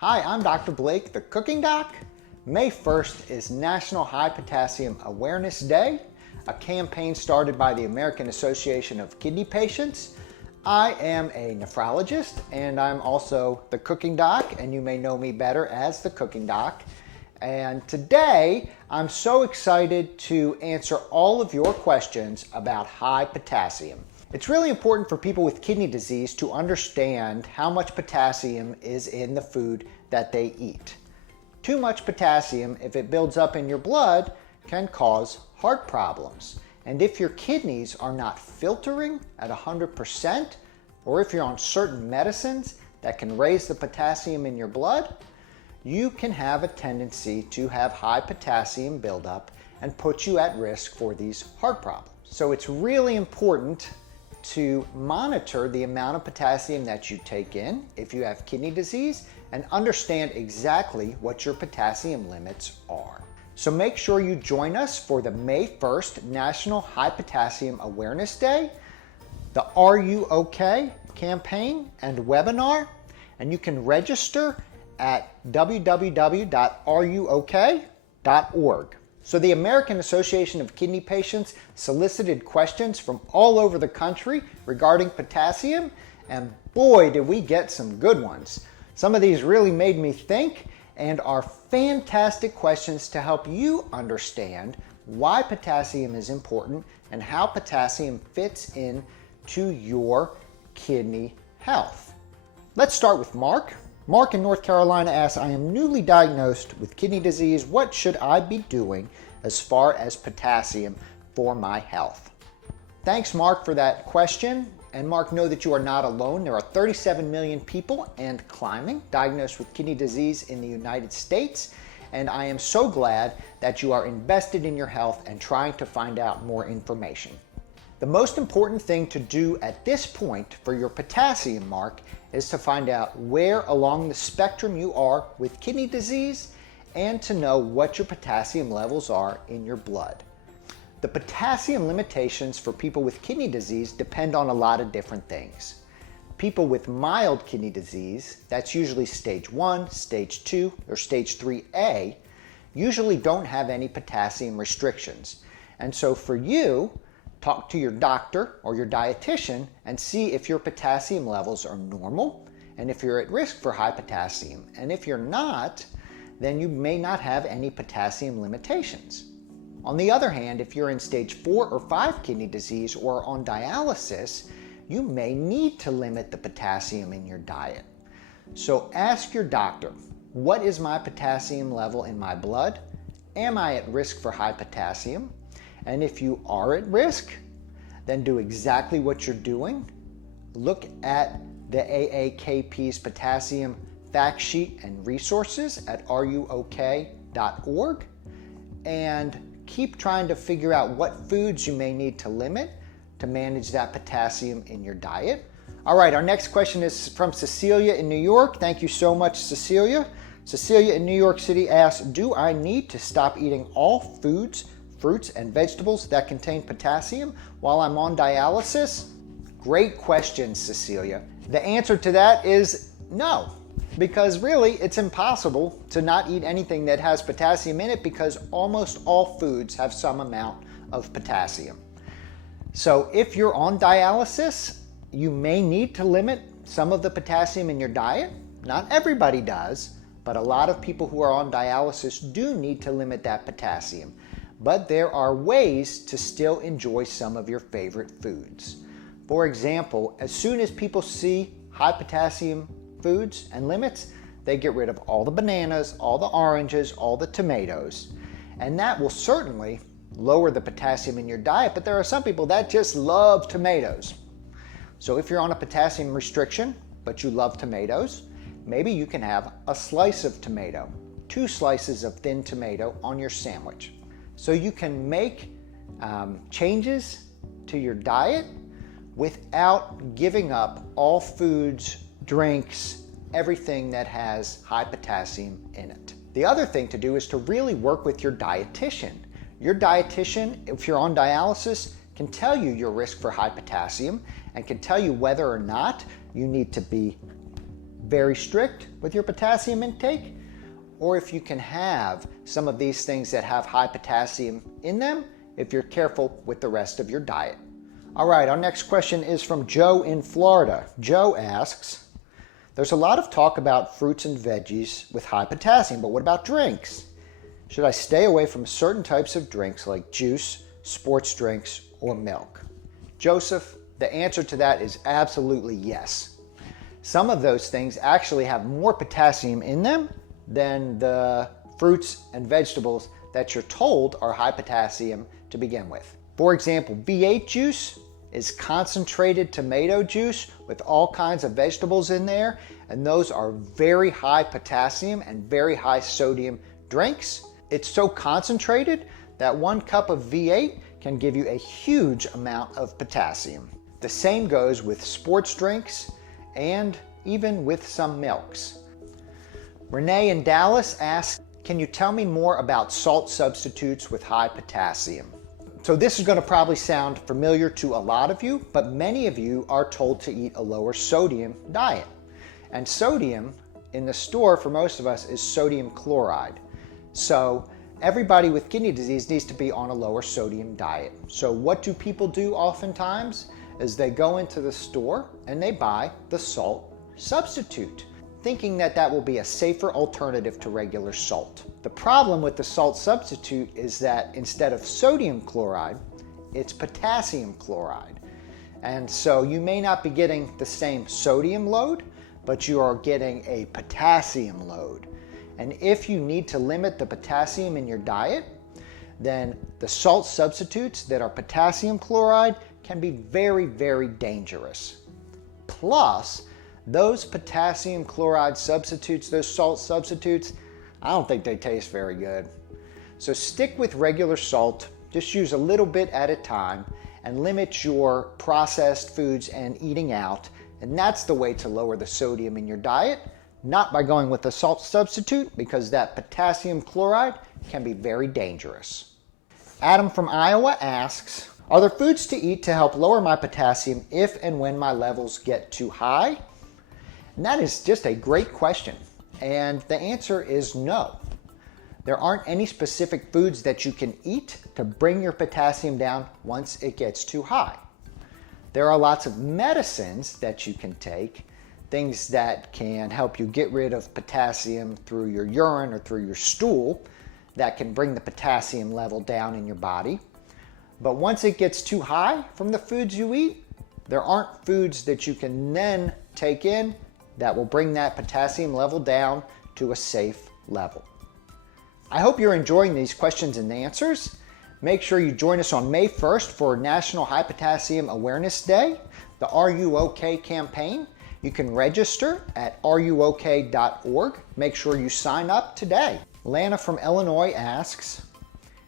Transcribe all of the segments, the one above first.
Hi, I'm Dr. Blake, the Cooking Doc. May 1st is National High Potassium Awareness Day, a campaign started by the American Association of Kidney Patients. I am a nephrologist and I'm also the Cooking Doc, and you may know me better as the Cooking Doc. And today I'm so excited to answer all of your questions about high potassium. It's really important for people with kidney disease to understand how much potassium is in the food that they eat. Too much potassium, if it builds up in your blood, can cause heart problems. And if your kidneys are not filtering at 100%, or if you're on certain medicines that can raise the potassium in your blood, you can have a tendency to have high potassium buildup and put you at risk for these heart problems. So it's really important to monitor the amount of potassium that you take in if you have kidney disease and understand exactly what your potassium limits are. So make sure you join us for the May 1st National High Potassium Awareness Day, the Are You OK campaign and webinar, and you can register at www.areyouok.org. So the American Association of Kidney Patients solicited questions from all over the country regarding potassium, and boy, did we get some good ones. Some of these really made me think and are fantastic questions to help you understand why potassium is important and how potassium fits in to your kidney health. Let's start with Mark. Mark in North Carolina asks, I am newly diagnosed with kidney disease. What should I be doing as far as potassium for my health? Thanks, Mark, for that question. And Mark, know that you are not alone. There are 37 million people and climbing diagnosed with kidney disease in the United States. And I am so glad that you are invested in your health and trying to find out more information. The most important thing to do at this point for your potassium, Mark, is to find out where along the spectrum you are with kidney disease and to know what your potassium levels are in your blood. The potassium limitations for people with kidney disease depend on a lot of different things. People with mild kidney disease, that's usually stage 1, stage 2, or stage 3A, usually don't have any potassium restrictions. And so for you, talk to your doctor or your dietitian and see if your potassium levels are normal and if you're at risk for high potassium. And if you're not, then you may not have any potassium limitations. On the other hand, if you're in stage 4 or 5 kidney disease or on dialysis, you may need to limit the potassium in your diet. So ask your doctor, what is my potassium level in my blood? Am I at risk for high potassium? And if you are at risk, then do exactly what you're doing. Look at the AAKP's potassium fact sheet and resources at areyouok.org and keep trying to figure out what foods you may need to limit to manage that potassium in your diet. All right, our next question is from Cecilia in New York. Thank you so much, Cecilia. Cecilia in New York City asks, do I need to stop eating all foods, fruits and vegetables that contain potassium while I'm on dialysis? Great question, Cecilia. The answer to that is no, because really it's impossible to not eat anything that has potassium in it because almost all foods have some amount of potassium. So if you're on dialysis, you may need to limit some of the potassium in your diet. Not everybody does, but a lot of people who are on dialysis do need to limit that potassium. But there are ways to still enjoy some of your favorite foods. For example, as soon as people see high potassium foods and limits, they get rid of all the bananas, all the oranges, all the tomatoes. And that will certainly lower the potassium in your diet, but there are some people that just love tomatoes. So if you're on a potassium restriction, but you love tomatoes, maybe you can have a slice of tomato, 2 slices of thin tomato on your sandwich. So you can make changes to your diet without giving up all foods, drinks, everything that has high potassium in it. The other thing to do is to really work with your dietitian. Your dietitian, if you're on dialysis, can tell you your risk for high potassium and can tell you whether or not you need to be very strict with your potassium intake, or if you can have some of these things that have high potassium in them if you're careful with the rest of your diet. All right, our next question is from Joe in Florida. Joe asks, there's a lot of talk about fruits and veggies with high potassium, but what about drinks? Should I stay away from certain types of drinks like juice, sports drinks, or milk? Joseph, the answer to that is absolutely yes. Some of those things actually have more potassium in them than the fruits and vegetables that you're told are high potassium to begin with. For example, V8 juice is concentrated tomato juice with all kinds of vegetables in there, and those are very high potassium and very high sodium drinks. It's so concentrated that 1 cup of V8 can give you a huge amount of potassium. The same goes with sports drinks and even with some milks. Renee in Dallas asks, can you tell me more about salt substitutes with high potassium? So this is going to probably sound familiar to a lot of you, but many of you are told to eat a lower sodium diet. And sodium in the store for most of us is sodium chloride. So everybody with kidney disease needs to be on a lower sodium diet. So what do people do oftentimes is they go into the store and they buy the salt substitute, thinking that that will be a safer alternative to regular salt. The problem with the salt substitute is that instead of sodium chloride, it's potassium chloride. And so you may not be getting the same sodium load, but you are getting a potassium load. And if you need to limit the potassium in your diet, then the salt substitutes that are potassium chloride can be very, very dangerous. Plus, those potassium chloride substitutes, those salt substitutes, I don't think they taste very good. So stick with regular salt, just use a little bit at a time and limit your processed foods and eating out. And that's the way to lower the sodium in your diet, not by going with the salt substitute, because that potassium chloride can be very dangerous. Adam from Iowa asks, are there foods to eat to help lower my potassium if and when my levels get too high? And that is just a great question. And the answer is no. There aren't any specific foods that you can eat to bring your potassium down once it gets too high. There are lots of medicines that you can take, things that can help you get rid of potassium through your urine or through your stool that can bring the potassium level down in your body. But once it gets too high from the foods you eat, there aren't foods that you can then take in that will bring that potassium level down to a safe level. I hope you're enjoying these questions and answers. Make sure you join us on May 1st for National High Potassium Awareness Day, the Are You OK campaign. You can register at areyook.org. Make sure you sign up today. Lana from Illinois asks,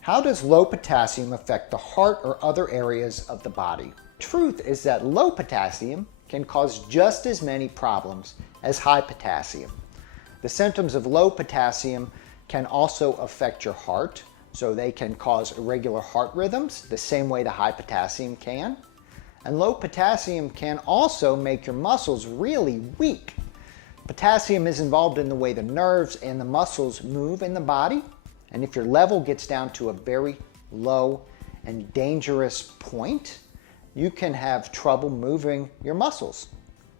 how does low potassium affect the heart or other areas of the body? Truth is that low potassium can cause just as many problems as high potassium. The symptoms of low potassium can also affect your heart, so they can cause irregular heart rhythms the same way the high potassium can. And low potassium can also make your muscles really weak. Potassium is involved in the way the nerves and the muscles move in the body, and if your level gets down to a very low and dangerous point, you can have trouble moving your muscles.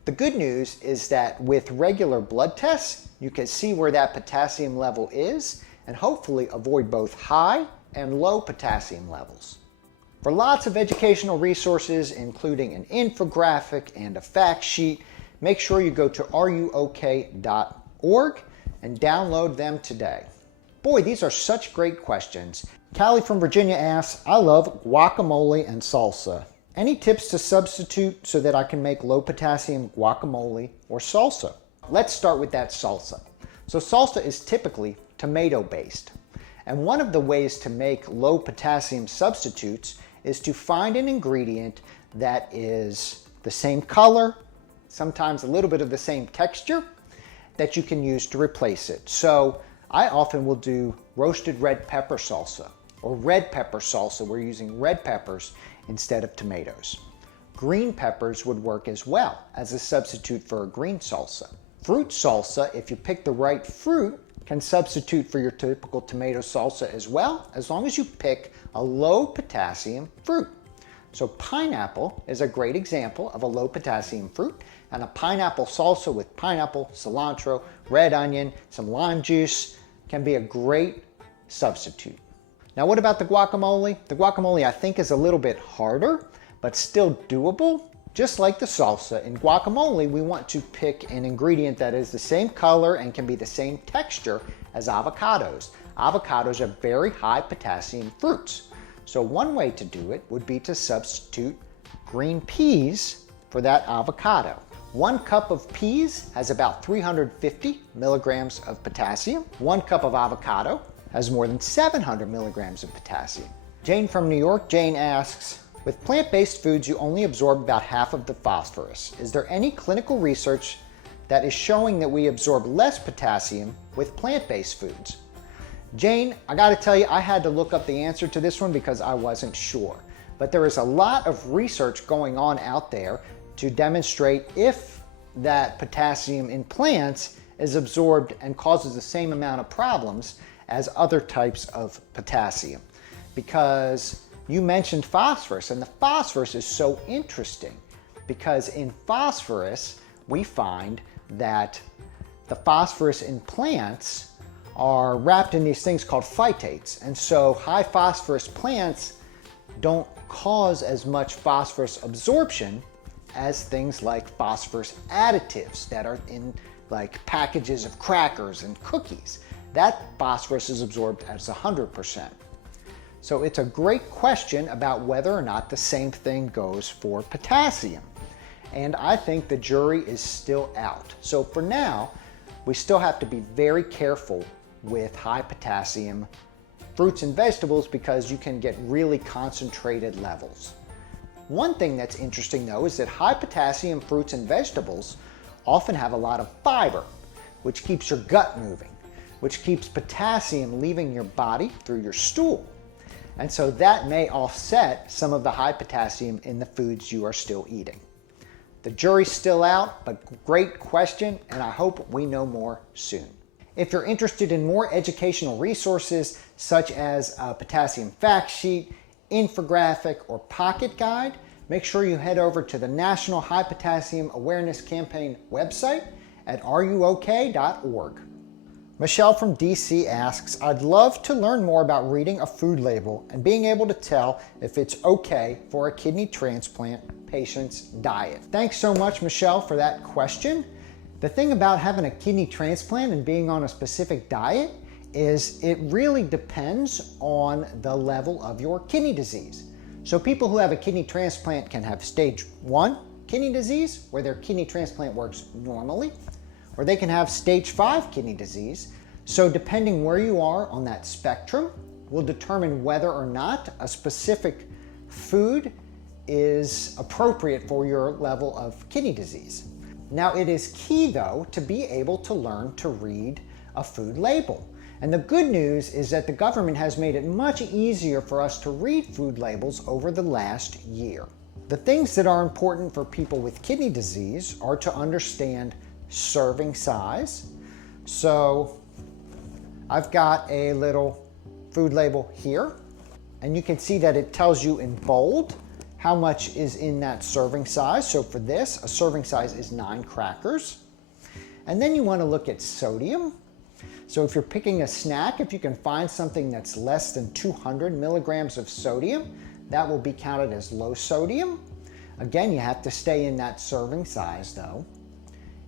The good news is that with regular blood tests, you can see where that potassium level is and hopefully avoid both high and low potassium levels. For lots of educational resources, including an infographic and a fact sheet, make sure you go to areyook.org and download them today. Boy, these are such great questions. Callie from Virginia asks, I love guacamole and salsa. Any tips to substitute so that I can make low potassium guacamole or salsa? Let's start with that salsa. So salsa is typically tomato based. And one of the ways to make low potassium substitutes is to find an ingredient that is the same color, sometimes a little bit of the same texture, that you can use to replace it. So I often will do roasted red pepper salsa or red pepper salsa. We're using red peppers instead of tomatoes. Green peppers would work as well as a substitute for a green salsa. Fruit salsa, if you pick the right fruit, can substitute for your typical tomato salsa as well, as long as you pick a low potassium fruit. So pineapple is a great example of a low potassium fruit, and a pineapple salsa with pineapple, cilantro, red onion, some lime juice can be a great substitute. Now what about the guacamole? The guacamole I think is a little bit harder, but still doable. Just like the salsa, in guacamole we want to pick an ingredient that is the same color and can be the same texture as avocados. Avocados are very high potassium fruits. So one way to do it would be to substitute green peas for that avocado. 1 cup of peas has about 350 milligrams of potassium. 1 cup of avocado has more than 700 milligrams of potassium. Jane from New York, Jane asks, with plant-based foods, you only absorb about half of the phosphorus. Is there any clinical research that is showing that we absorb less potassium with plant-based foods? Jane, I gotta tell you, I had to look up the answer to this one because I wasn't sure. But there is a lot of research going on out there to demonstrate if that potassium in plants is absorbed and causes the same amount of problems as other types of potassium. Because you mentioned phosphorus, and the phosphorus is so interesting because in phosphorus, we find that the phosphorus in plants are wrapped in these things called phytates. And so high phosphorus plants don't cause as much phosphorus absorption as things like phosphorus additives that are in like packages of crackers and cookies. That phosphorus is absorbed as 100%. So it's a great question about whether or not the same thing goes for potassium. And I think the jury is still out. So for now, we still have to be very careful with high potassium fruits and vegetables because you can get really concentrated levels. One thing that's interesting though is that high potassium fruits and vegetables often have a lot of fiber, which keeps your gut moving, which keeps potassium leaving your body through your stool. And so that may offset some of the high potassium in the foods you are still eating. The jury's still out, but great question, and I hope we know more soon. If you're interested in more educational resources, such as a potassium fact sheet, infographic, or pocket guide, make sure you head over to the National High Potassium Awareness Campaign website at ruok.org. Michelle from DC asks, I'd love to learn more about reading a food label and being able to tell if it's okay for a kidney transplant patient's diet. Thanks so much, Michelle, for that question. The thing about having a kidney transplant and being on a specific diet is it really depends on the level of your kidney disease. So people who have a kidney transplant can have stage 1 kidney disease, where their kidney transplant works normally, or they can have stage 5 kidney disease. So depending where you are on that spectrum will determine whether or not a specific food is appropriate for your level of kidney disease. Now it is key though to be able to learn to read a food label. And the good news is that the government has made it much easier for us to read food labels over the last year. The things that are important for people with kidney disease are to understand serving size. So I've got a little food label here, and you can see that it tells you in bold how much is in that serving size. So for this, a serving size is 9 crackers. And then you want to look at sodium. So if you're picking a snack, if you can find something that's less than 200 milligrams of sodium, that will be counted as low sodium. Again, you have to stay in that serving size though.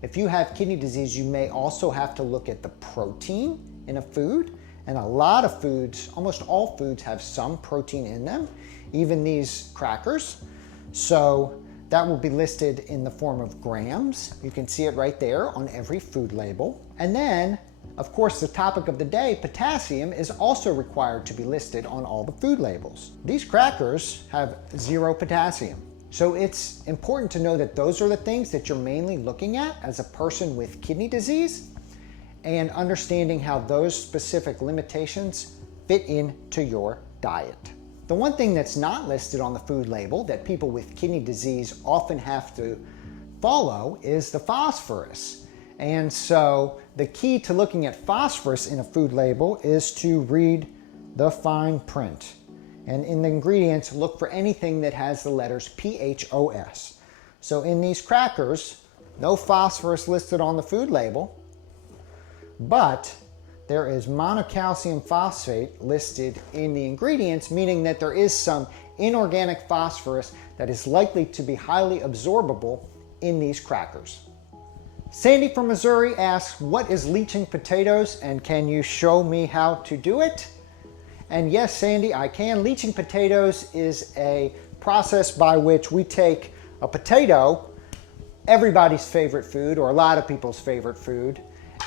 If you have kidney disease, you may also have to look at the protein in a food. And a lot of foods, almost all foods, have some protein in them, even these crackers. So that will be listed in the form of grams. You can see it right there on every food label. And then, of course, the topic of the day, potassium, is also required to be listed on all the food labels. These crackers have 0 potassium. So it's important to know that those are the things that you're mainly looking at as a person with kidney disease, and understanding how those specific limitations fit into your diet. The one thing that's not listed on the food label that people with kidney disease often have to follow is the phosphorus. And so the key to looking at phosphorus in a food label is to read the fine print. And in the ingredients, look for anything that has the letters PHOS. So in these crackers, no phosphorus listed on the food label, but there is monocalcium phosphate listed in the ingredients, meaning that there is some inorganic phosphorus that is likely to be highly absorbable in these crackers. Sandy from Missouri asks, what is leaching potatoes and can you show me how to do it? And yes, Sandy, I can. Leaching potatoes is a process by which we take a potato, everybody's favorite food, or a lot of people's favorite food,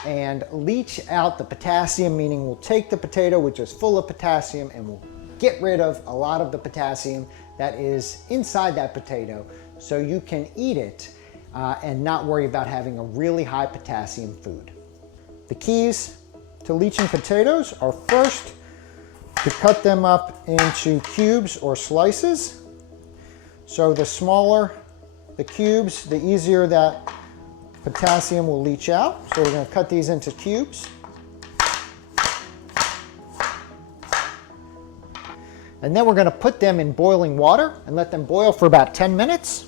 and leach out the potassium, meaning we'll take the potato, which is full of potassium, and we'll get rid of a lot of the potassium that is inside that potato so you can eat it and not worry about having a really high potassium food. The keys to leaching potatoes are first to cut them up into cubes or slices. So the smaller the cubes, the easier that potassium will leach out. So we're going to cut these into cubes. And then we're going to put them in boiling water and let them boil for about 10 minutes.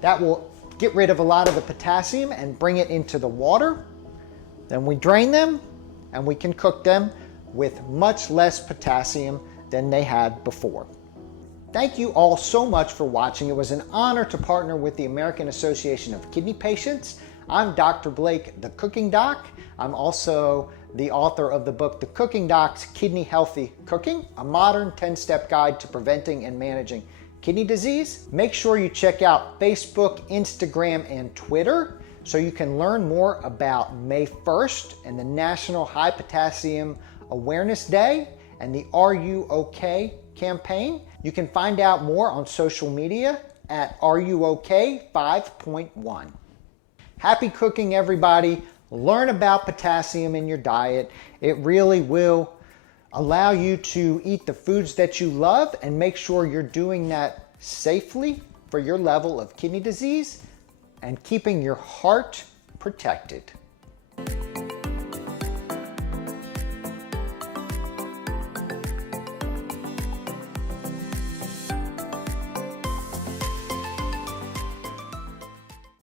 That will get rid of a lot of the potassium and bring it into the water. Then we drain them and we can cook them with much less potassium than they had before. Thank you all so much for watching. It was an honor to partner with the American Association of Kidney Patients. I'm Dr. Blake, the Cooking Doc. I'm also the author of the book, The Cooking Doc's Kidney Healthy Cooking, a modern 10-step guide to preventing and managing kidney disease. Make sure you check out Facebook, Instagram, and Twitter so you can learn more about May 1st and the National High Potassium Awareness Day and the Are You OK campaign. You can find out more on social media at RUOK 5.1. Happy cooking, everybody. Learn about potassium in your diet. It really will allow you to eat the foods that you love and make sure you're doing that safely for your level of kidney disease and keeping your heart protected.